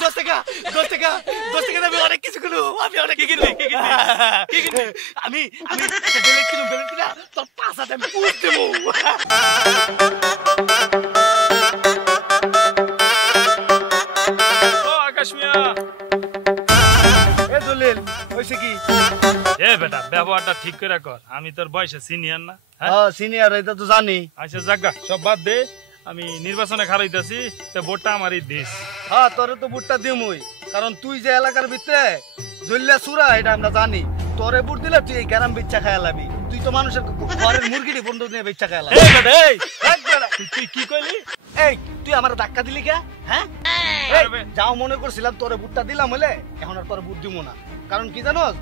10 টাকা আমি অনেক কিছু কিনবো। আমি অনেক কি কিনবি? আমি বেলেট কিনা তোর 5,000 আমি পুষ দেবো। ও আকাশ মিয়া, এ দলিল হইছে কি? এ বেটা ব্যবহারটা ঠিক করে কর, আমি তোর বয়সে সিনিয়র না? হ্যাঁ সিনিয়র, এটা তো জানি। আচ্ছা জাগা সব বাদ দে, আমি নির্বাচনে খারাইতেছি, তো ভোটটা আমারই দিস। হ্যাঁ তোরে তো ভোটটা দিমুই, কারণ তুই যে এলাকার ভিতরে জল্লা সুরা এটা আমরা জানি। তোরে ভোট দিলে তুই এই গ্রাম বিচ্ছা খাইয়া লাবি, তুই তো মানুষের ঘরের মুরগিটি বন্ধ নিয়ে বিচ্ছা খাইয়া লাবি। তুই কি কইলি? এই তুই আমার ধাক্কা দিলি কে? হ্যাঁ যাও মনে করছিলাম তোরে ভোটটা দিলাম হলে, এখন আর তোরে ভোট দিব না। কারণ কি জানোস,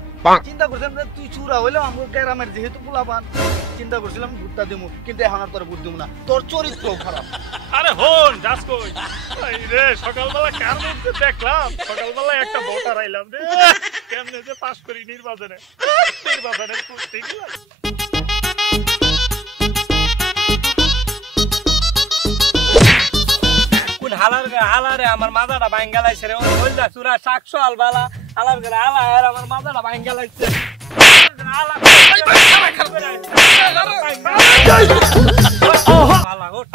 চিন্তা করছিলাম তুই চুরা হইলেও আমার গ্রামের যেহেতু পোলাপান, চিন্তা করছিলাম ভোটটা দিব, কিন্তু এখন আর তোরে ভোট দিব না, তোর চরিত্র খারাপ। আরে হন যাস কই রে, সকালবেলা কার মধ্যে দেখলাম, সকালবেলা একটা ভোটার আইলাম রে, কেমনে যে পাস করি নির্বাচনে কুস্তি গেলাম। কোন হালারে আমার মাথাটা ভাঙ্গা লাইছে রে, ওই যা চুরা 700 আলবালা হালার করে হালা আর আমার মাথাটা ভাঙ্গা লাইছে।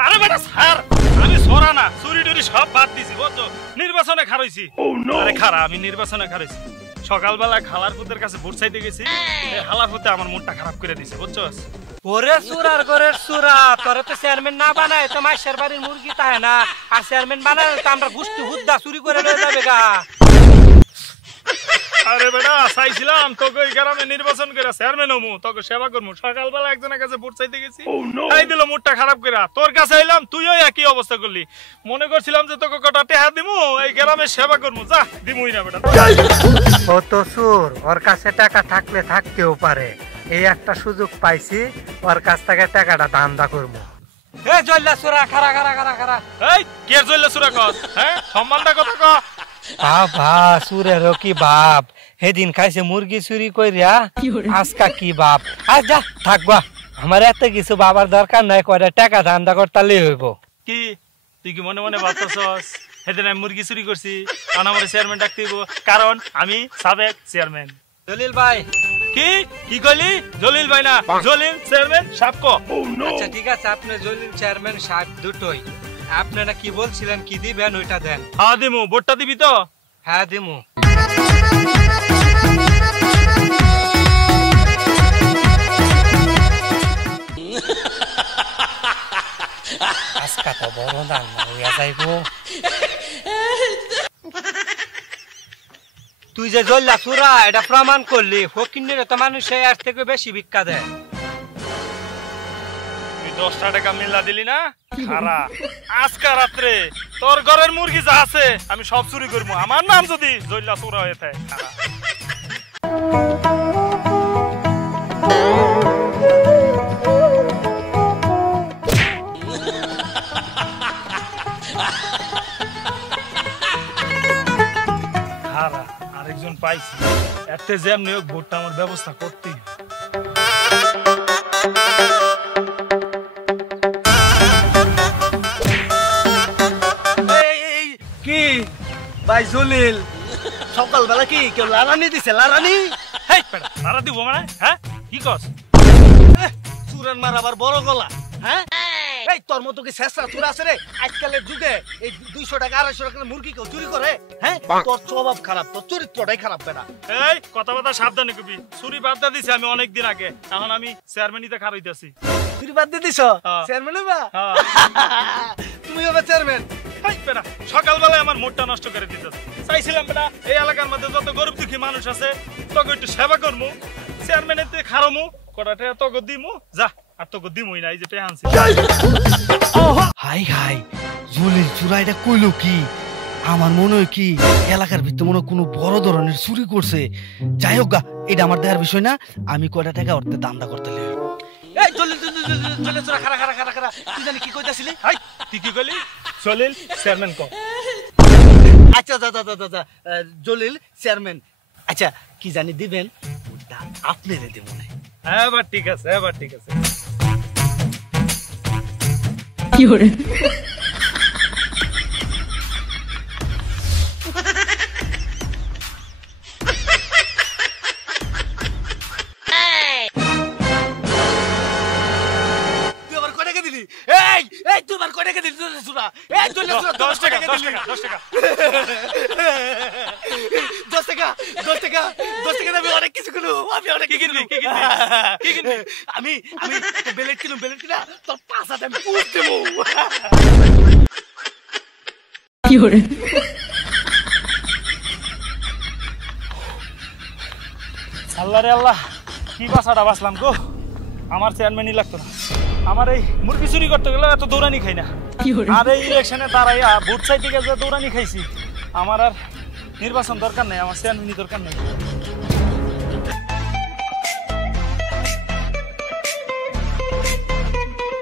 আরে বেটা স্যার, আমি সরা না, চুরি টুরি সব বাদ দিছি বুঝছো, নির্বাচনে খারাইছি। আরে খারা, আমি নির্বাচনে খারাইছি। সকালবেলা খালার পুতের কাছে ভোট চাইতে গেছি, হালার পুতে আমার মনটা খারাপ করে দিছে বুঝছস। ওরে সুরার করে সুরা, তোরে তো চেয়ারম্যান না বানায় তো মাইশের বাড়ির মুরগি তাহে না, আর চেয়ারম্যান বানায় তো আমরা গুষ্টি হুদ্দা চুরি করে লয়ে যাবে গা। আরে বেটা চাইছিলাম তোকে ওই গ্রামে নির্বাচন করে চেয়ারম্যান হমু, তোকে সেবা করবো। সকালবেলা একজনের কাছে ভোট চাইতে গেছি, তাই দিল মুডটা খারাপ করে। তোর কাছে এলাম, তুইও একই অবস্থা করলি। মনে করছিলাম যে তোকে কটা টেহা দিমু, এই গ্রামে সেবা করবো, যা দিমুই না বেটা। ও তো সুর, ওর কাছে টাকা থাকলে থাকতেও পারে, এই একটা সুযোগ পাইছি, ওর কাছ থেকে টাকাটা ধান্দা করবো। এ জল্লা সুরা, খারা খারা খারা খারা। এই কে জল্লা সুরা কর? হ্যাঁ সম্মানটা কথা কর। বাবা সুরেরও কি বাপ, সেদিন খাইছে মুরগি চুরি কইরা, আজকা কি বাপ। আজ যা থাকবা, আমার এত কিছু বাবার দরকার নাই, কয়টা টাকা ধান্দা করতালেই হইব। কি তুই কি মনে মনে ভাবতেছস সেদিন আমি মুরগি চুরি করছি, কারণ আমার চেয়ারম্যান ডাকতে হইব, কারণ আমি সাবেক চেয়ারম্যান। জলিল ভাই কি কি কইলি? জলিল ভাই না, জলিল চেয়ারম্যান সাহেব কো। আচ্ছা ঠিক আছে, আপনি জলিল চেয়ারম্যান সাহেব দুটোই। আপনারা কি বলছিলেন, কি দিবেন ওইটা দেন। হ্যাঁ দিমু, ভোটটা দিবি তো? হ্যাঁ দিমু। আজকা তো বড় দাম হইয়া যাইব। তুই যে জল্লা চুরা এটা প্রমাণ করলি, ফকিন্নের তো মানুষ এর থেকে বেশি ভিক্ষা দেয়। 10 টাকা মিল্লা দিলি না খারা, আজকে রাত্রে তোর ঘরের মুরগি যা আছে আমি সব চুরি করবো, আমার নাম যদি জল্লা চোরা হয়ে থাকে। খারা আরেকজন পাইছি, এতে যেমনি হোক ভোটটা আমার ব্যবস্থা করতেই। কি ভাই জলিল, সকালবেলা কি কেউ লারানি দিছে? লারানি মারা দিব মানে? হ্যাঁ কি কস? চুরান মার আবার বড় গলা। হ্যাঁ এই তোর মতো কি শেষরা চুরা আছে রে? আজকালের যুগে এই 200 টাকা 250 টাকা মুরগি কেউ চুরি করে? হ্যাঁ তোর স্বভাব খারাপ, তোর চরিত্রটাই খারাপ বেটা। এই কথা কথা সাবধানে কবি, চুরি বাদ দিছি আমি অনেক দিন আগে, এখন আমি চেয়ারম্যানিতে খারাইতেছি। চুরি বাদ দিয়ে দিছ? চেয়ারম্যান হইবা? তুমি হবে চেয়ারম্যান? সকালবেলায় আমার মুডটা নষ্ট করে দিতেছে। চাইছিলাম বেটা এই এলাকার মধ্যে যত গরিব দুঃখী মানুষ আছে তোকে একটু সেবা করবো, চেয়ারম্যানের খারামু কটাটা তোকে দিমু, যা আর তোকে দিমুই না, এই যে টেহানছি। হাই হাই জলিল চুরাইটা কইলো কি? আমার মনে হয় কি এলাকার ভিতরে মনে কোনো বড় ধরনের চুরি করছে। যাই হোক গা, এটা আমার দেখার বিষয় না, আমি কয়টা টাকা ওরতে দান্দা করতে লে। এই জলিল জলিল চুরা খারা খারা খারা খারা, তুই জানি কি কইতাছিলি? হাই তুই কি কইলি? জলিল চেয়ারম্যান কো। আচ্ছা দাদা জলিল চেয়ারম্যান, আচ্ছা কি জানি দিবেন? ওটা আপনারে দেব না। এবার ঠিক আছে, এবার ঠিক আছে। কি হরে এই জলিয়া সুরা 10 টাকা কে দিলি 10 টাকা 10 টাকা 10 টাকা 10 টাকা আমি অনেক কিছু কিনবো আমি অনেক কি কিনবি কি কিনবি আমি বেলেট কিনা তোর পাছাতে আমি পুষ দেবো কি হরে আল্লাহ রে আল্লাহ কি বাসাটা বাসলাম গো আমার চেয়ারম্যানই লাগতো না আমার এই মুরগি চুরি করতে গেলে এত দৌড়ানি খাই না কি হরে আর এই ইলেকশনে দাঁড়াইয়া ভোট চাইতে গেছে দৌড়ানি খাইছি আমার আর নির্বাচন দরকার নেই আমার চেয়ারম্যানই দরকার নেই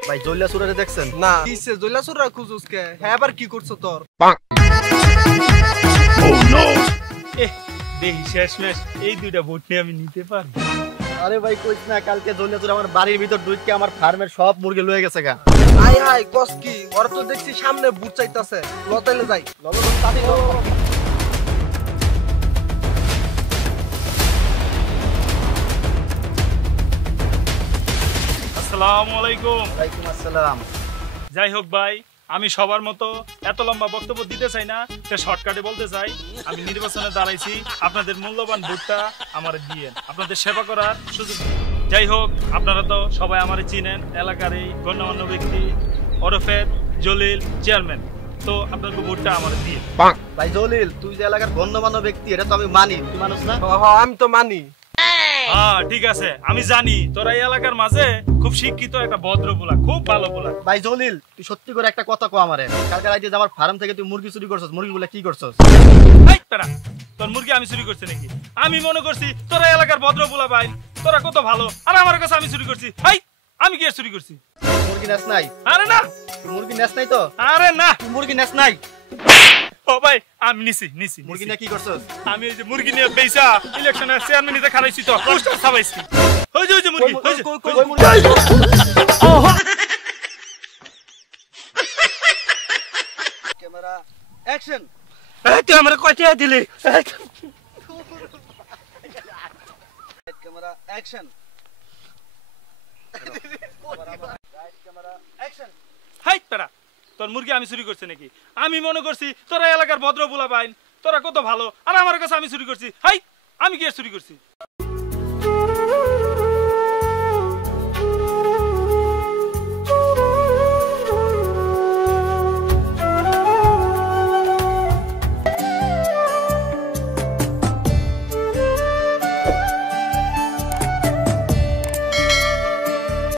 ভাই জলিয়া সুরারে দেখছেন না কিসে জইলা সুরা খুঁজুস কে হ্যাঁ আবার কি করছো তোর এ দেখি শেষমেশ এই দুইটা ভোট নিয়ে আমি নিতে পারবো আরে ভাই কইছ না কালকে জলিয়া সুরা আমার বাড়ির ভিতর ঢুকে আমার ফার্মের সব মুরগি লয়ে গেছে গা আই হাই কস কি ওর তো দেখছি সামনে বুট চাইতাছে লতাইলে যাই আসসালামু আলাইকুম ওয়ালাইকুম আসসালাম যাই হোক ভাই আমি সবার মতো এত লম্বা বক্তব্য দিতে চাই না সে শর্টকাটে বলতে চাই আমি নির্বাচনে দাঁড়াইছি আপনাদের মূল্যবান ভোটটা আমার দিয়েন আপনাদের সেবা করার সুযোগ দিন। যাই হোক আপনারা তো সবাই আমারে চিনেন এলাকার এই গণ্যমান্য ব্যক্তি ওরফে জলিল চেয়ারম্যান তো আপনাদের ভোটটা আমার দিয়ে ভাই জলিল তুই যে এলাকার গণ্যমান্য ব্যক্তি এটা তো আমি মানি তুই মানুষ না আমি তো মানি হ্যাঁ ঠিক আছে আমি জানি তোরা এই এলাকার মাঝে খুব শিক্ষিত একটা ভদ্র পোলা খুব ভালো পোলা ভাই জলিল তুই সত্যি করে একটা কথা কো আমারে কালকে রাইতে যে আমার ফার্ম থেকে তুই মুরগি চুরি করছস মুরগিগুলা কি করছস এই তোরা তোর মুরগি আমি চুরি করছি নাকি আমি মনে করছি তোরা এলাকার ভদ্র পোলা ভাই তোরা কত ভালো আর আমার কাছে আমি চুরি করছি এই আমি কি আর চুরি করছি মুরগি নেস নাই আরে না তুই মুরগি নেস নাই তো আরে না তুই মুরগি নেস নাই ও ভাই আমি নিছি মুরগি নিয়ে কি করছস আমি এই যে মুরগি নিয়ে বেচা ইলেকশনের চেয়ারম্যান নিতে খারাইছি তো পোস্টার ছাপাইছি ওই যে মুরগি ওই যে কই মুরগি ক্যামেরা অ্যাকশন তুই আমার কয়টা দিলি camera action right camera action hi তোরা তোর মুরগি আমি চুরি করছি নাকি আমি মনে করছি তোরা এলাকার ভদ্র পোলা পাইন তোরা কত ভালো আর আমার কাছে আমি চুরি করছি হাই আমি কি আর চুরি করছি